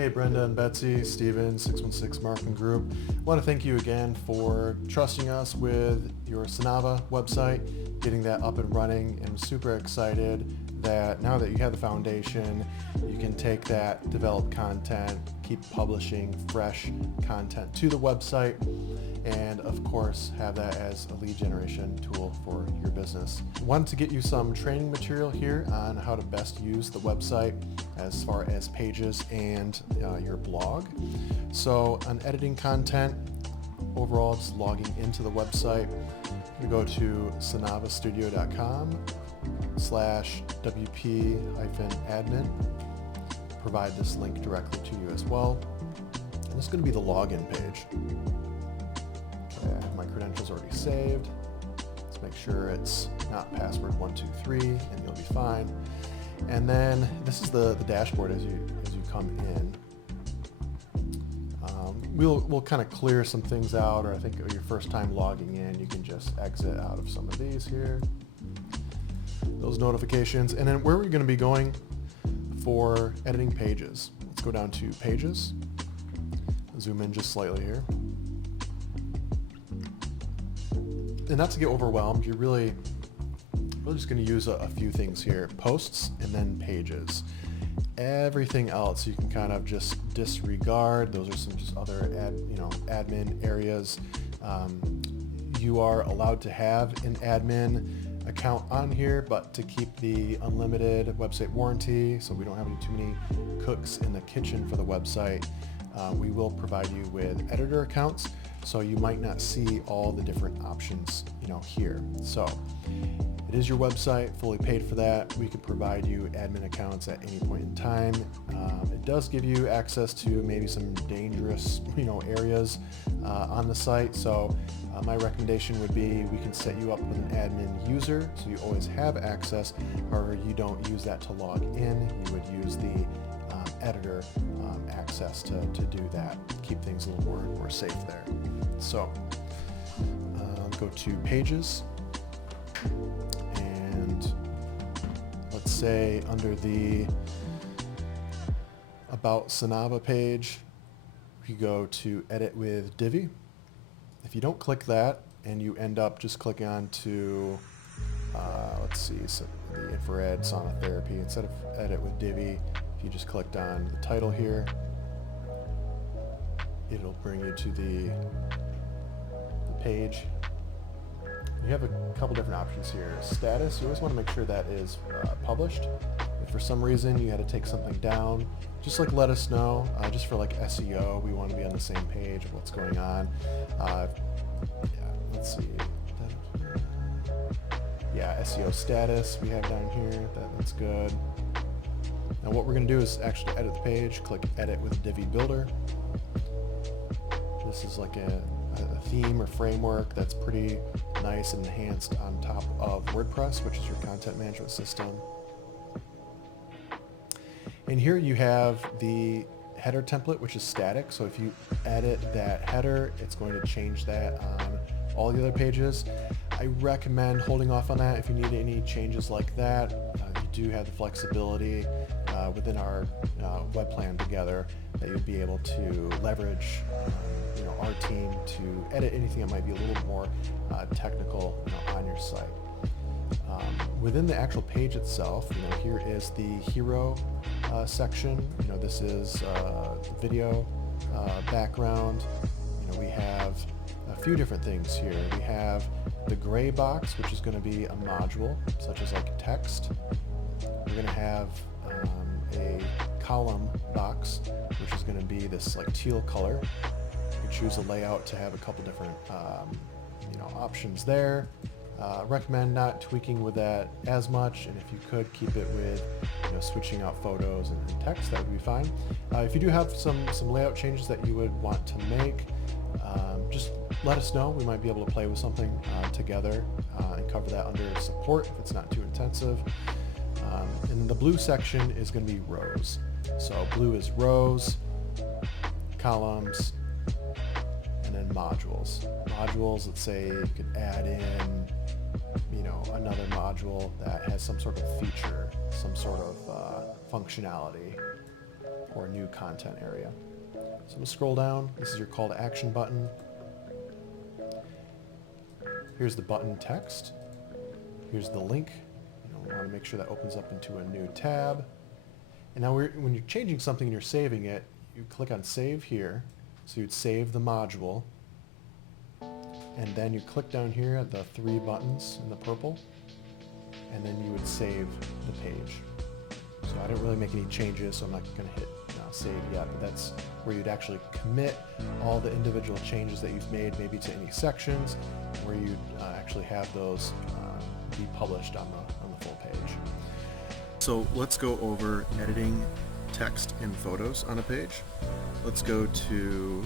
Hey Brenda and Betsy, Steven, 616 Marketing Group. I want to thank you again for trusting us with your Sonava website, getting that up and running. I'm super excited that now that you have the foundation, you can take that developed content, keep publishing fresh content to the website, and of course have that as a lead generation tool for your business. I wanted to get you some training material here on how to best use the website as far as pages and your blog. So on editing content, overall just logging into the website, you go to sonavastudio.com/wp-admin. Provide this link directly to you as well. And this is going to be the login page. Okay, I have my credentials already saved. Let's make sure it's not password 123 and you'll be fine. And then this is the dashboard as you come in. We'll kind of clear some things out, or I think your first time logging in, you can just exit out of some of these here. Those notifications. And then where we're going to be going for editing pages. Let's go down to pages. Zoom in just slightly here. And not to get overwhelmed, you're really just going to use a few things here. Posts and then pages. Everything else you can kind of just disregard. Those are some just other admin areas. You are allowed to have an admin account on here, but to keep the unlimited website warranty, so we don't have too many cooks in the kitchen for the website, we will provide you with editor accounts, so you might not see all the different options here. So it is your website, fully paid for that. We can provide you admin accounts at any point in time. It does give you access to maybe some dangerous areas on the site. So my recommendation would be we can set you up with an admin user so you always have access. However, you don't use that to log in. You would use the editor access to do that. Keep things a little more safe there. So go to pages. And let's say under the About Sonava page, you go to Edit with Divi. If you don't click that and you end up just clicking on to, let's see, so the infrared sauna therapy, instead of Edit with Divi, if you just clicked on the title here, it'll bring you to the page. You have a couple different options here. Status, you always want to make sure that is published. If for some reason you had to take something down, just let us know. Just for SEO, we want to be on the same page of what's going on. Let's see. Yeah, SEO status we have down here. That's good. Now what we're going to do is actually edit the page. Click Edit with Divi Builder. This is like a theme or framework that's pretty nice and enhanced on top of WordPress, which is your content management system. And here you have the header template, which is static. So if you edit that header, it's going to change that on all the other pages. I recommend holding off on that. If you need any changes like that, you do have the flexibility within our web plan together that you'll be able to leverage our team to edit anything that might be a little more technical on your site. Within the actual page itself, here is the hero section. This is the video background. We have a few different things here. We have the gray box, which is going to be a module such as text. We're going to have a column box, which is going to be this teal color. You can choose a layout to have a couple different options there. Recommend not tweaking with that as much, and if you could keep it with switching out photos and text, that would be fine. If you do have some layout changes that you would want to make, just let us know. We might be able to play with something together and cover that under support if it's not too intensive. And the blue section is going to be rows. So blue is rows, columns, and then modules. Modules, let's say you could add in, another module that has some sort of feature, some sort of functionality. or new content area. So I'm going to scroll down. This is your call to action button. Here's the button text. Here's the link. We want to make sure that opens up into a new tab. And now when you're changing something and you're saving it, you click on save here. So you'd save the module. And then you click down here at the three buttons in the purple. And then you would save the page. So I didn't really make any changes, so I'm not going to hit save yet, but that's where you'd actually commit all the individual changes that you've made, maybe to any sections, where you'd actually have those be published on the full page. So let's go over editing text and photos on a page. Let's go to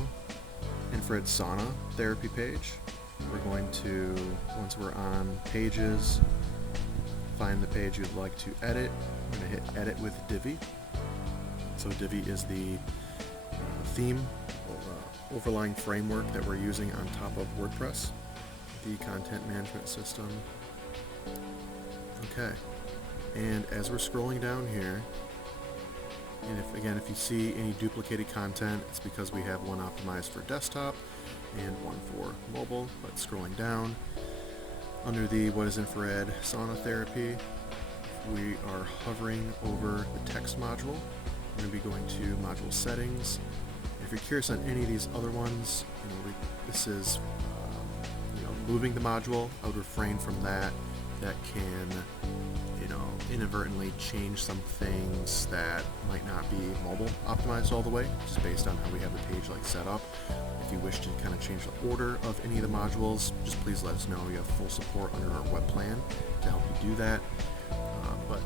infrared sauna therapy page. We're going to, once we're on pages, find the page you'd like to edit. We're going to hit edit with Divi. So Divi is the theme or overlying framework that we're using on top of WordPress, the content management system. Okay, and as we're scrolling down here, and if you see any duplicated content, it's because we have one optimized for desktop and one for mobile. But scrolling down, under the what is infrared sauna therapy, we are hovering over the text module. We're going to be going to module settings. If you're curious on any of these other ones, this is moving the module. I would refrain from that. That can inadvertently change some things that might not be mobile optimized all the way, just based on how we have the page set up. If you wish to kind of change the order of any of the modules, just please let us know. We have full support under our web plan to help you do that. But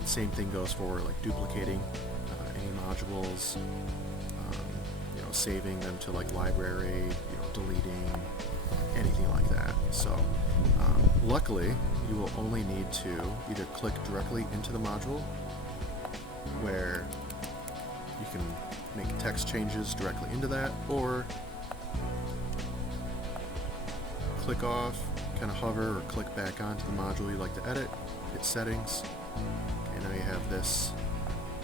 the same thing goes for duplicating any modules, saving them to library, deleting, anything like that. So luckily, you will only need to either click directly into the module, where you can make text changes directly into that, or click off, kind of hover, or click back onto the module you'd like to edit, hit settings, and now you have this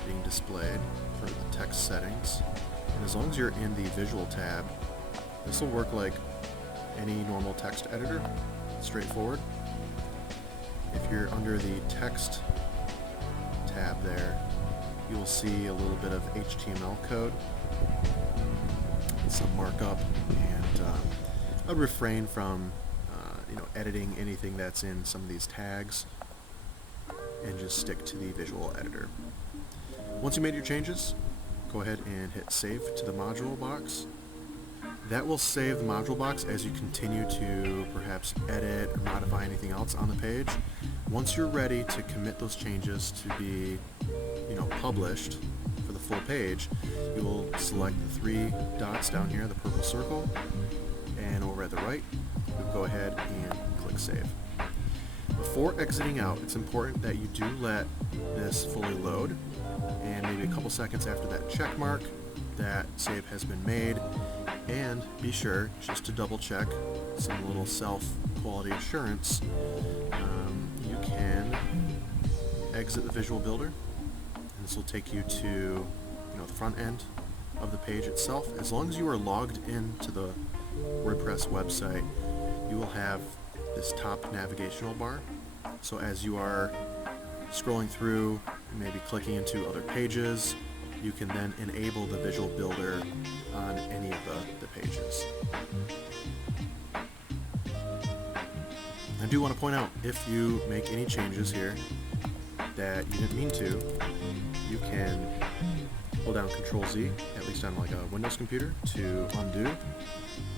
being displayed for the text settings. And as long as you're in the visual tab, this will work like any normal text editor, straightforward. If you're under the text tab there, you will see a little bit of HTML code, some markup, and I'd refrain from editing anything that's in some of these tags, and just stick to the visual editor. Once you made your changes, go ahead and hit save to the module box. That will save the module box as you continue to perhaps edit or modify anything else on the page. Once you're ready to commit those changes to be published for the full page, you will select the three dots down here, the purple circle, and over at the right, you'll go ahead and click save. Before exiting out, it's important that you do let this fully load, and maybe a couple seconds after that check mark, that save has been made. And be sure, just to double check, some little self-quality assurance, you can exit the visual builder, and this will take you to the front end of the page itself. As long as you are logged into the WordPress website, you will have this top navigational bar. So as you are scrolling through, maybe clicking into other pages, you can then enable the visual builder on any of the pages. I do want to point out, if you make any changes here that you didn't mean to, you can hold down Control-Z, at least on a Windows computer, to undo.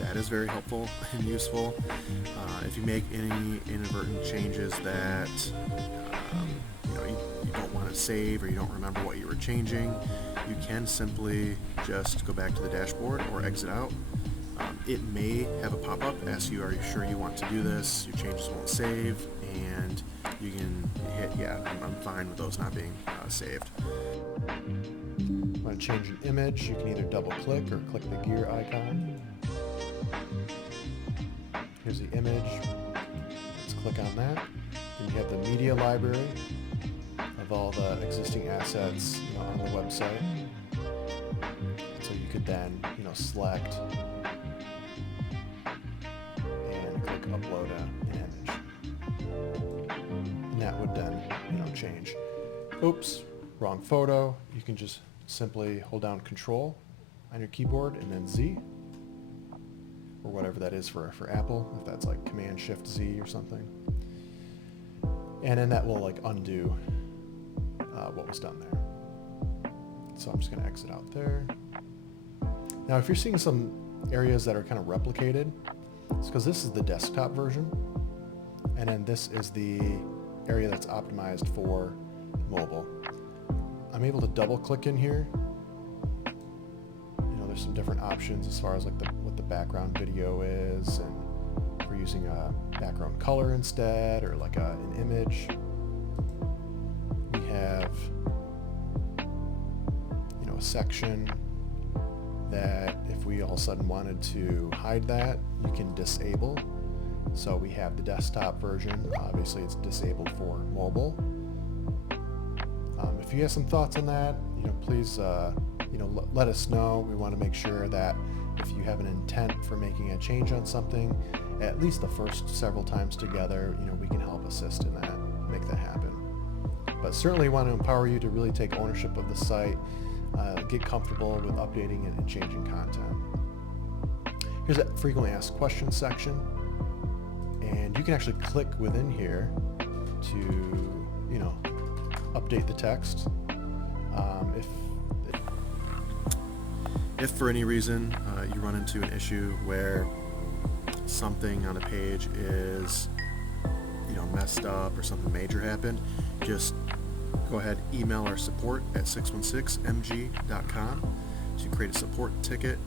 That is very helpful and useful. If you make any inadvertent changes that you don't want to save, or you don't remember what you were changing, you can simply just go back to the dashboard or exit out. It may have a pop-up asking you, are you sure you want to do this? Your changes won't save, and you can hit, yeah, I'm fine with those not being saved. Want to change an image, you can either double click or click the gear icon. Here's the image. Let's click on that. Then you have the media library of all the existing assets on the website. So you could then, select and click upload an image. And that would then, change. Oops, wrong photo. You can just simply hold down Control on your keyboard and then Z, or whatever that is for Apple, if that's like Command-Shift-Z or something. And then that will undo what was done there. So I'm just going to exit out there. Now if you're seeing some areas that are kind of replicated, it's because this is the desktop version, and then this is the area that's optimized for mobile. I'm able to double click in here. There's some different options as far as what the background video is, and if we're using a background color instead, or an image. We have a section that if we all of a sudden wanted to hide that, you can disable. So we have the desktop version. Obviously it's disabled for mobile. If you have some thoughts on that, please let us know. We want to make sure that if you have an intent for making a change on something, at least the first several times together, we can help assist in that, make that happen. But certainly want to empower you to really take ownership of the site, get comfortable with updating and changing content. Here's that frequently asked questions section, and you can actually click within here to, update the text. If for any reason you run into an issue where something on a page is messed up or something major happened, just go ahead, email our support at 616mg.com to create a support ticket,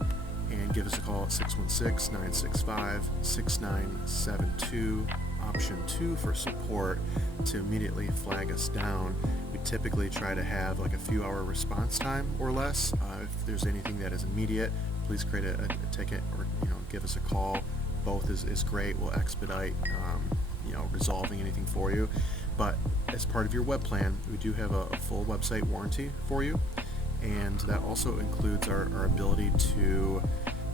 and give us a call at 616-965-6972, option 2 for support, to immediately flag us down. We typically try to have a few hour response time or less. If there's anything that is immediate, please create a ticket, or give us a call. Both is great. We'll expedite resolving anything for you. But as part of your web plan, we do have a full website warranty for you, and that also includes our ability to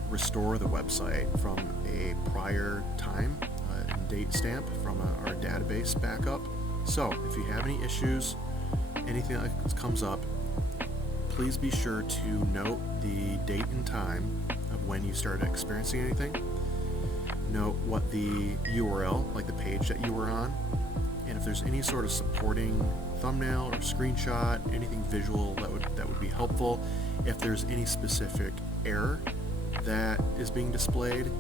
restore the website from a prior time and date stamp from our database backup. So if you have any issues, anything that comes up, please be sure to note the date and time of when you started experiencing anything. Note what the URL, like the page that you were on, and if there's any sort of supporting thumbnail or screenshot, anything visual that would be helpful. If there's any specific error that is being displayed,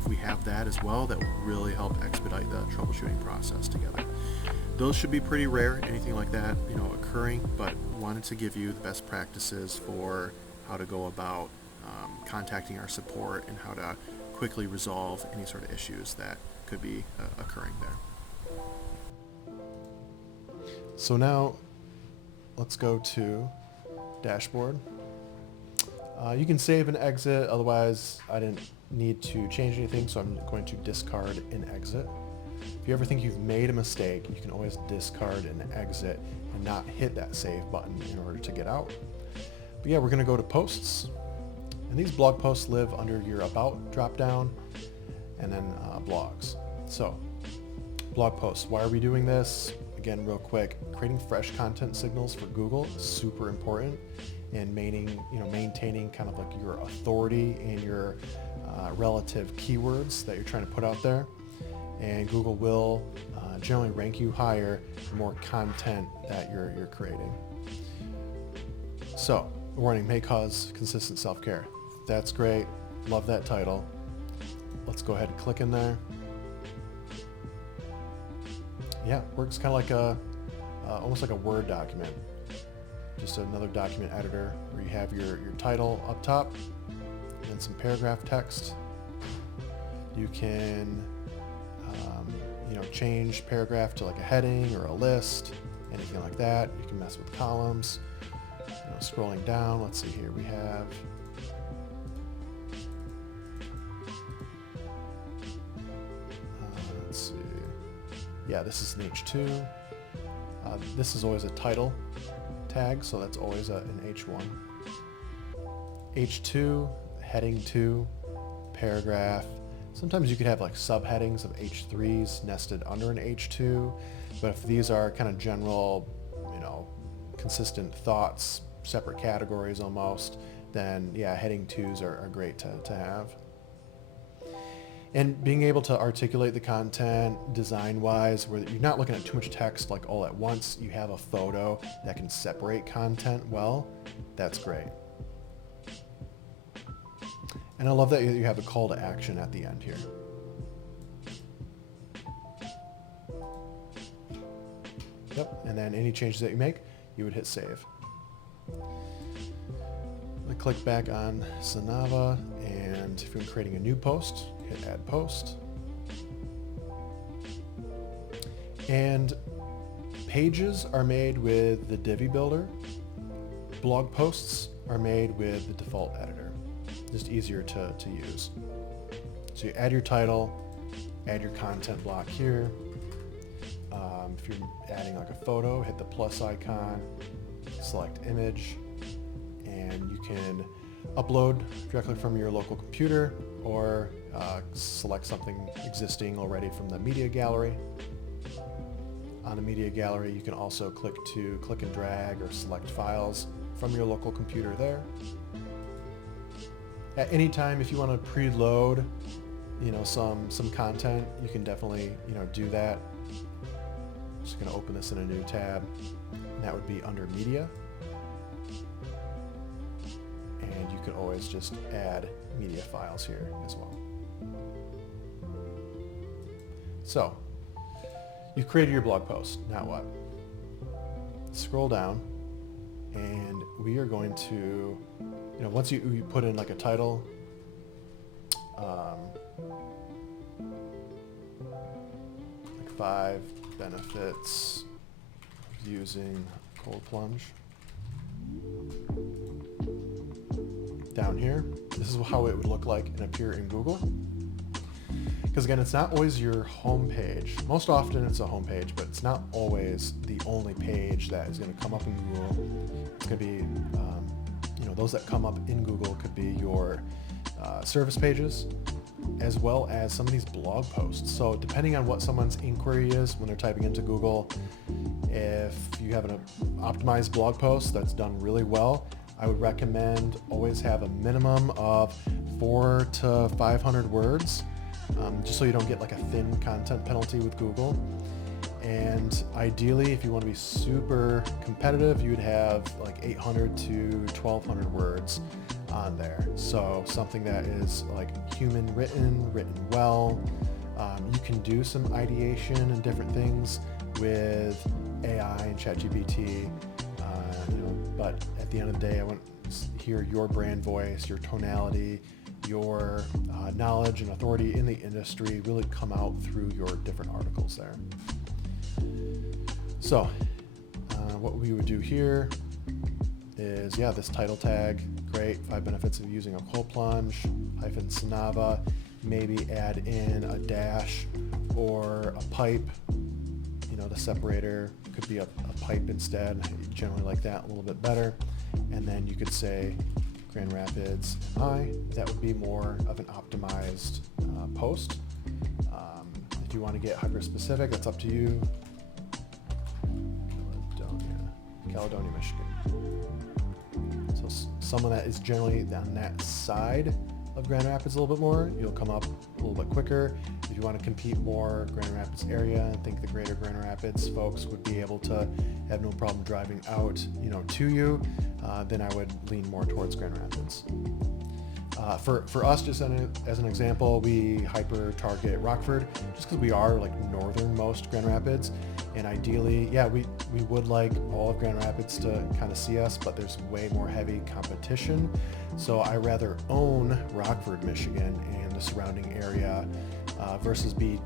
if we have that as well, that would really help expedite the troubleshooting process together. Those should be pretty rare, anything like that occurring, but wanted to give you the best practices for how to go about contacting our support and how to quickly resolve any sort of issues that could be occurring there. So now let's go to dashboard. You can save and exit, otherwise I didn't need to change anything, so I'm going to discard and exit. If you ever think you've made a mistake, you can always discard and exit and not hit that save button in order to get out. But yeah, we're going to go to posts, and these blog posts live under your about drop down, and then blogs. So blog posts, why are we doing this? Again, real quick, creating fresh content signals for Google is super important, and maintaining kind of your authority and your relative keywords that you're trying to put out there. And Google will generally rank you higher the more content that you're creating. So, warning, may cause consistent self-care. That's great. Love that title. Let's go ahead and click in there. Yeah, works kind of like almost like a Word document. Just another document editor where you have your title up top and some paragraph text. You can change paragraph to a heading or a list, anything like that. You can mess with columns. Scrolling down, let's see here, we have let's see. Yeah, this is an H2. This is always a title tag, so that's always an H1. H2, heading 2, paragraph. Sometimes you could have like subheadings of H3s nested under an H2, but if these are kind of general, consistent thoughts, separate categories almost, then yeah, heading 2s are great to have. And being able to articulate the content design-wise, where you're not looking at too much text like all at once, you have a photo that can separate content well, that's great. And I love that you have a call to action at the end here. Yep, and then any changes that you make, you would hit save. I click back on Sanava, and if you're creating a new post, hit add post. And pages are made with the Divi builder. Blog posts are made with the default editor. Just easier to use. So you add your title, add your content block here. If you're adding like a photo, hit the plus icon, select image, and you can upload directly from your local computer or select something existing already from the media gallery. On the media gallery, you can also click and drag or select files from your local computer there. At any time, if you want to preload, some content, you can definitely, do that. Just going to open this in a new tab, and that would be under media. And you can always just add media files here as well. So, you've created your blog post. Now what? Scroll down, and we are going to, once you put in like a title, like 5 benefits of using cold plunge. Down here, this is how it would look like and appear in Google. Because again, it's not always your home page. Most often it's a home page, but it's not always the only page that is going to come up in Google. It's going to be, those that come up in Google could be your service pages, as well as some of these blog posts. So depending on what someone's inquiry is when they're typing into Google, if you have an optimized blog post that's done really well, I would recommend always have a minimum of 400 to 500 words, just so you don't get like a thin content penalty with Google. And ideally, if you want to be super competitive, you would have like 800 to 1200 words on there. So something that is like human written well. You can do some ideation and different things with AI and ChatGPT, but at the end of the day, I want to hear your brand voice, your tonality, your knowledge and authority in the industry really come out through your different articles there. So what we would do here is, this title tag, great, 5 benefits of using a cold plunge, -Sanava, maybe add in a dash or a pipe, the separator could be a pipe instead. I generally like that a little bit better. And then you could say Grand Rapids MI. That would be more of an optimized post. If you want to get hyper specific, that's up to you. Caledonia, Michigan. So someone that is generally on that side of Grand Rapids a little bit more, you'll come up a little bit quicker. If you want to compete more Grand Rapids area and think the greater Grand Rapids folks would be able to have no problem driving out, to you, then I would lean more towards Grand Rapids. For us, just as an example, we hyper target Rockford just because we are like northernmost Grand Rapids. And ideally, we would like all of Grand Rapids to kind of see us, but there's way more heavy competition. So I rather own Rockford, Michigan and the surrounding area versus be,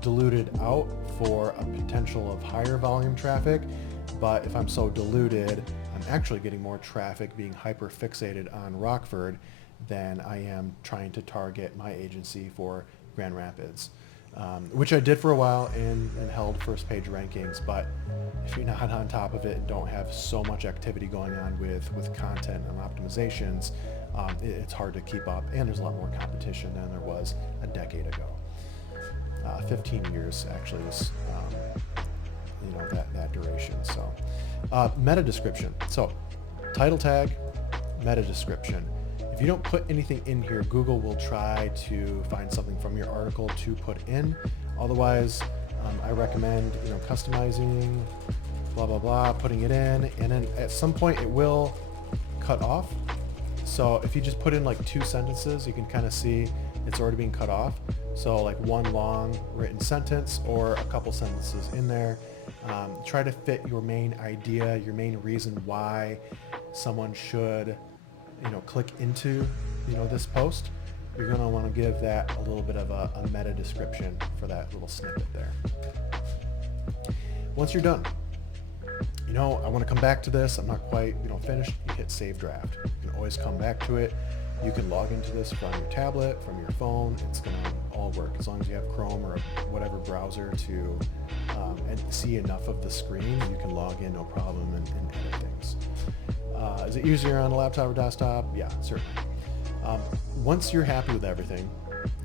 diluted out for a potential of higher volume traffic. But if I'm so diluted, I'm actually getting more traffic being hyper fixated on Rockford than I am trying to target my agency for Grand Rapids. which I did for a while and held first page rankings. But if you're not on top of it and don't have so much activity going on with content and optimizations, it's hard to keep up, and there's a lot more competition than there was a decade ago. 15 years actually is that duration. So meta description. So title tag, meta description. If you don't put anything in here, Google will try to find something from your article to put in. Otherwise, I recommend customizing, blah blah blah, putting it in, and then at some point it will cut off. So if you just put in like 2 sentences, you can kind of see it's already being cut off. So like one long written sentence or a couple sentences in there. Try to fit your main idea, your main reason why someone should click into this post. You're going to want to give that a little bit of a meta description for that little snippet there. Once you're done, I want to come back to this, I'm not quite finished, you hit save draft. You can always come back to it. You can log into this from your tablet, from your phone. It's going to all work as long as you have Chrome or whatever browser to and see enough of the screen. You can log in no problem and edit things. Is it easier on a laptop or desktop? Yeah, certainly. Once you're happy with everything,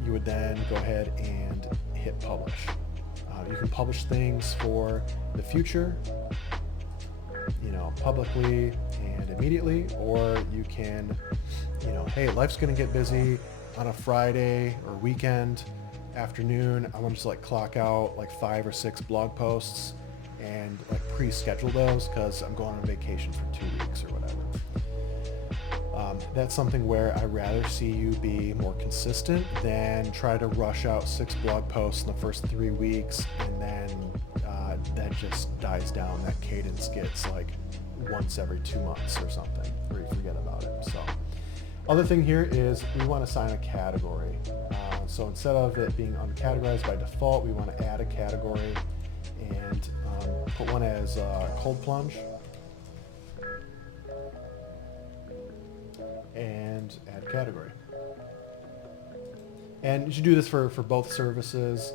you would then go ahead and hit publish. You can publish things for the future, publicly and immediately, or you can, hey, life's going to get busy on a Friday or weekend afternoon. I want to just clock out 5 or 6 blog posts and pre-schedule those because I'm going on vacation for 2 weeks or whatever. That's something where I'd rather see you be more consistent than try to rush out 6 blog posts in the first 3 weeks and then that just dies down. That cadence gets once every 2 months or something, or you forget about it. So other thing here is we want to assign a category. So instead of it being uncategorized by default, we want to add a category and put one as cold plunge and add category. And you should do this for both services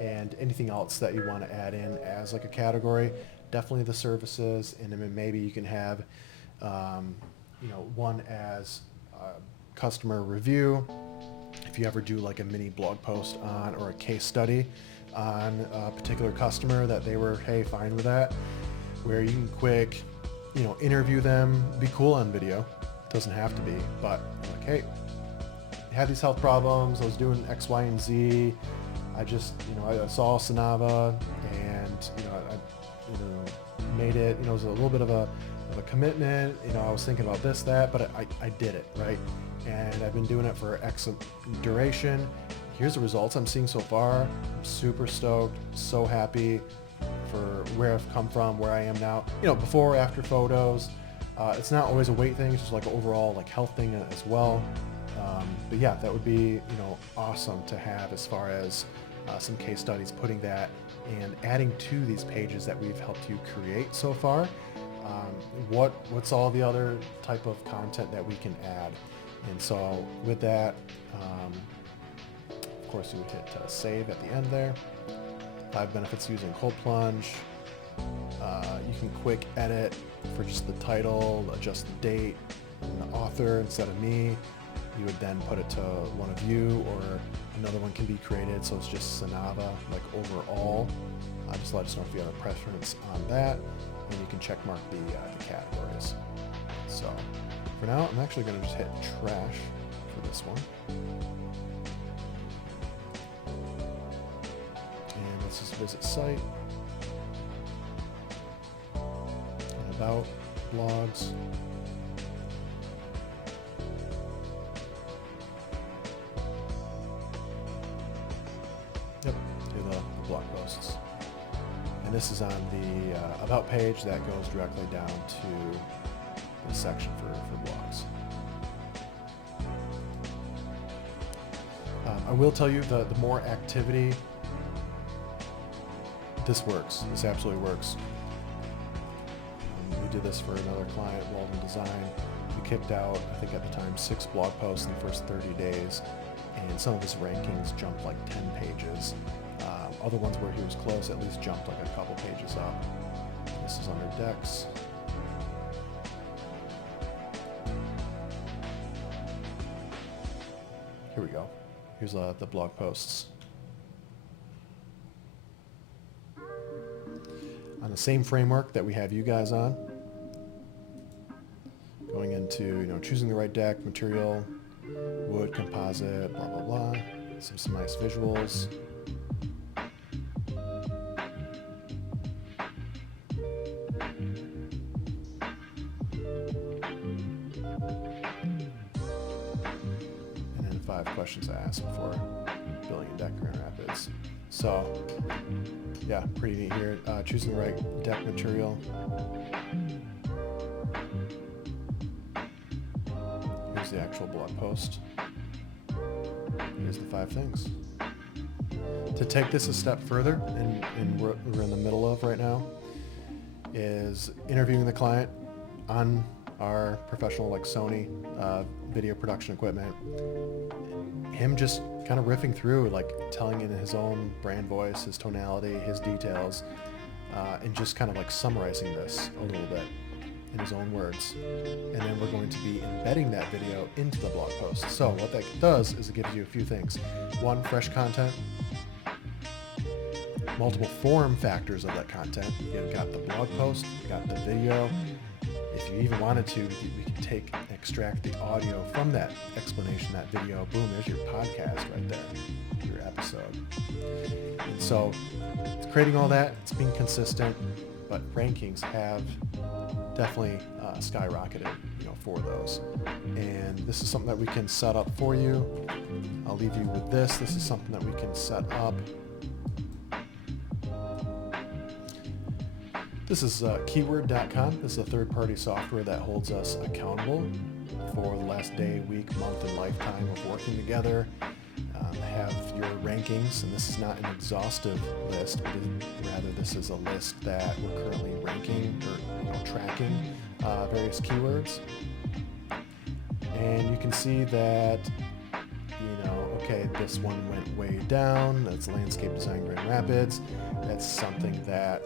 and anything else that you want to add in as a category. Definitely the services, and then maybe you can have one as customer review. If you ever do a mini blog post on or a case study on a particular customer that they were, hey, fine with that, where you can quick, interview them, be cool on video. Doesn't have to be, but hey, I had these health problems, I was doing X, Y, and Z. I just, I saw Sonava and, I made it, it was a little bit of a commitment. I was thinking about this, that, but I did it, right? And I've been doing it for X duration. Here's the results I'm seeing so far. I'm super stoked, so happy for where I've come from, where I am now. Before or after photos. It's not always a weight thing, it's just an overall health thing as well. But yeah, that would be awesome to have as far as some case studies, putting that and adding to these pages that we've helped you create so far. What's all the other type of content that we can add? And so with that, of course, you would hit save at the end there. 5 benefits using cold plunge. You can quick edit for just the title, adjust the date, and the author instead of me. You would then put it to one of you, or another one can be created, so it's just Sonava, overall. Just let us know if you have a preference on that, and you can check mark the categories. So for now, I'm actually going to just hit trash for this one. And let's just visit site, and about, blogs. Yep, do the blog posts. And this is on the About page that goes directly down to the section for blogs. I will tell you the more activity, this works. This absolutely works. We did this for another client, Walden Design. We kicked out, I think at the time, 6 blog posts in the first 30 days. and some of his rankings jumped like 10 pages. Other ones where he was close at least jumped like a couple pages up. This is under Dex. Here we go. Here's the blog posts. On the same framework that we have you guys on. Going into, choosing the right deck, material, wood, composite, blah, blah, blah. Some nice visuals. And then 5 questions to ask before building a deck in Grand Rapids. So, yeah, pretty neat here. Choosing the right deck material. Here's the actual blog post. Here's the 5 things. To take this a step further, and we're in the middle of right now, is interviewing the client on our professional like Sony video production equipment. Him just kind of riffing through, like telling in his own brand voice, his tonality, his details, and just kind of like summarizing this a little bit in his own words. And then we're going to be embedding that video into the blog post. So what that does is it gives you a few things. 1, fresh content. Multiple form factors of that content. You've got the blog post, you've got the video. If you even wanted to, we could extract the audio from that explanation, that video. Boom, there's your podcast right there, your episode. And so it's creating all that, it's being consistent, but rankings have definitely skyrocketed, for those. And this is something that we can set up for you. I'll leave you with this. This is something that we can set up. This is keyword.com. This is a third-party software that holds us accountable for the last day, week, month, and lifetime of working together. Have your rankings, and this is not an exhaustive list, but rather this is a list that we're currently ranking or tracking various keywords. And you can see that, okay, this one went way down. That's landscape design Grand Rapids. That's something that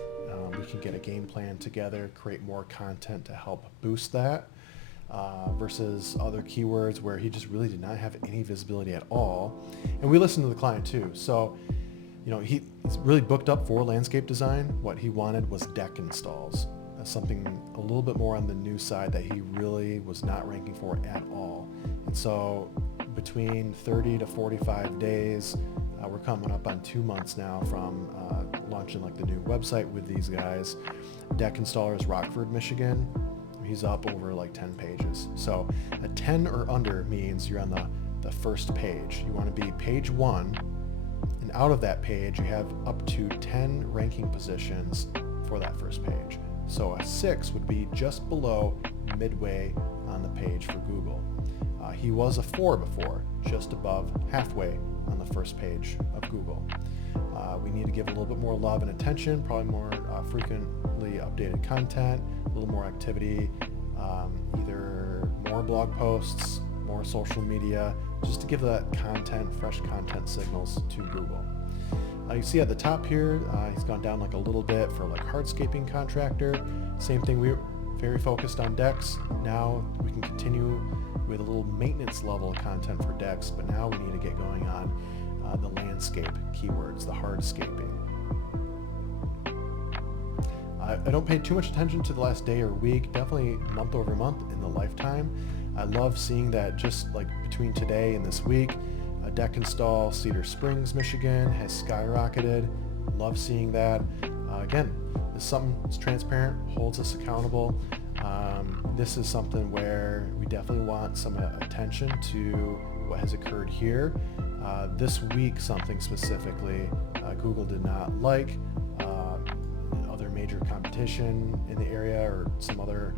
we can get a game plan together, create more content to help boost that, versus other keywords where he just really did not have any visibility at all. And we listened to the client too. So, he's really booked up for landscape design. What he wanted was deck installs. That's something a little bit more on the new side that he really was not ranking for at all. And so between 30 to 45 days, we're coming up on 2 months now from launching like the new website with these guys. Deck installer is Rockford, Michigan. He's up over like 10 pages. So a 10 or under means you're on the first page. You want to be page 1, and out of that page you have up to 10 ranking positions for that first page. So a 6 would be just below midway on the page for Google. He was a 4 before, just above halfway on the first page of Google. We need to give a little bit more love and attention, probably more frequently updated content, a little more activity, either more blog posts, more social media, just to give that fresh content signals to Google. You see at the top here, he's gone down like a little bit for like hardscaping contractor. Same thing, we're very focused on decks. Now we can continue with a little maintenance level content for decks, but now we need to get going on the landscape keywords, the hardscaping. I don't pay too much attention to the last day or week, definitely month over month in the lifetime. I love seeing that just like between today and this week, a deck install Cedar Springs, Michigan has skyrocketed. Love seeing that. Again, this is something that's transparent, holds us accountable. This is something where we definitely want some attention to what has occurred here. This week, something specifically, Google did not like. Other major competition in the area, or some other,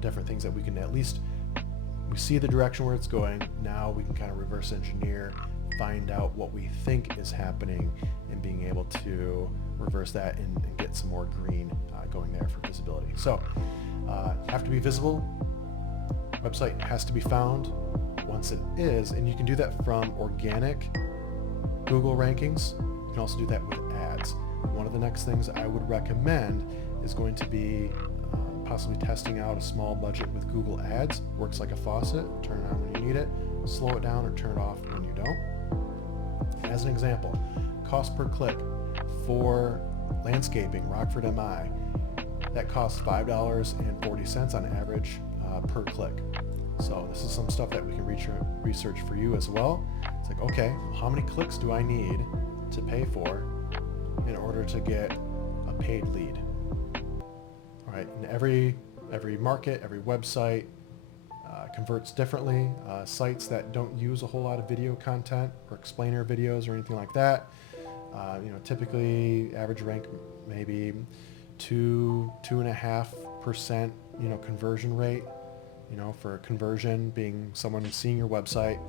different things that we can at least, we see the direction where it's going. Now we can kind of reverse engineer, find out what we think is happening, and being able to reverse that and get some more green going there for visibility. So have to be visible. Website has to be found. once it is, and you can do that from organic Google rankings. You can also do that with ads. One of the next things I would recommend is going to be possibly testing out a small budget with Google Ads. Works like a faucet. Turn it on when you need it, slow it down or turn it off when you don't. As an example, cost per click for landscaping, Rockford MI, that costs $5.40 on average per click. So this is some stuff that we can research for you as well. It's like, okay, how many clicks do I need to pay for in order to get a paid lead? All right, and every market, every website converts differently. Sites that don't use a whole lot of video content or explainer videos or anything like that, typically average rank maybe 2.5% conversion rate. For conversion being someone seeing your website,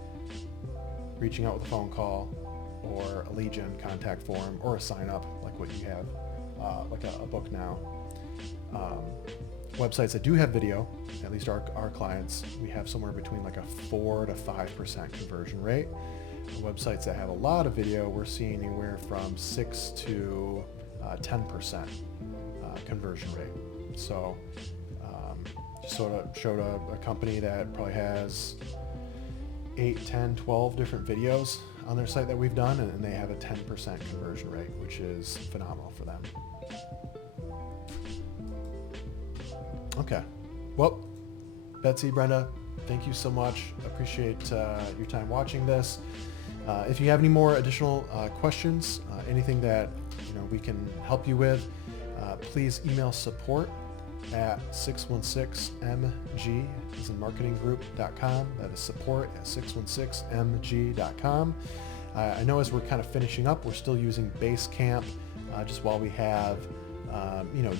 reaching out with a phone call or a lead gen contact form or a sign up like what you have, like a book now. Websites that do have video, at least our clients, we have somewhere between like a 4 to 5% conversion rate. Websites that have a lot of video, we're seeing anywhere from 6 to 10% conversion rate. So just sort of showed a company that probably has 8, 10, 12 different videos on their site that we've done, and they have a 10% conversion rate, which is phenomenal for them. Okay, well, Betsy, Brenda, thank you so much. Appreciate your time watching this. If you have any more additional questions, anything that we can help you with, please email support at 616mg as in marketinggroup.com. That is support at 616mg.com. I know as we're kind of finishing up, we're still using Basecamp just while we have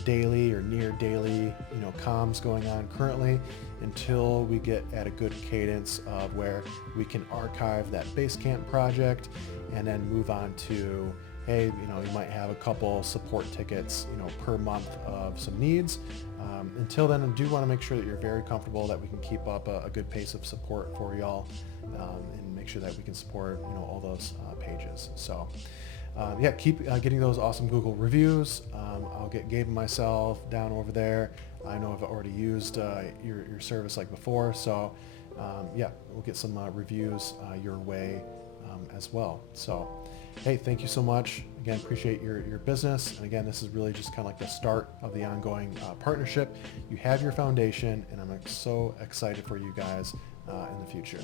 daily or near daily comms going on currently, until we get at a good cadence of where we can archive that Basecamp project and then move on to, hey, you might have a couple support tickets per month of some needs. Until then, I do want to make sure that you're very comfortable that we can keep up a good pace of support for y'all, and make sure that we can support all those pages. So keep getting those awesome Google reviews. I'll get Gabe and myself down over there. I know I've already used your service like before, so we'll get some reviews your way as well. So hey, thank you so much. Again, appreciate your business. And again, this is really just kind of like the start of the ongoing partnership. You have your foundation, and I'm so excited for you guys in the future.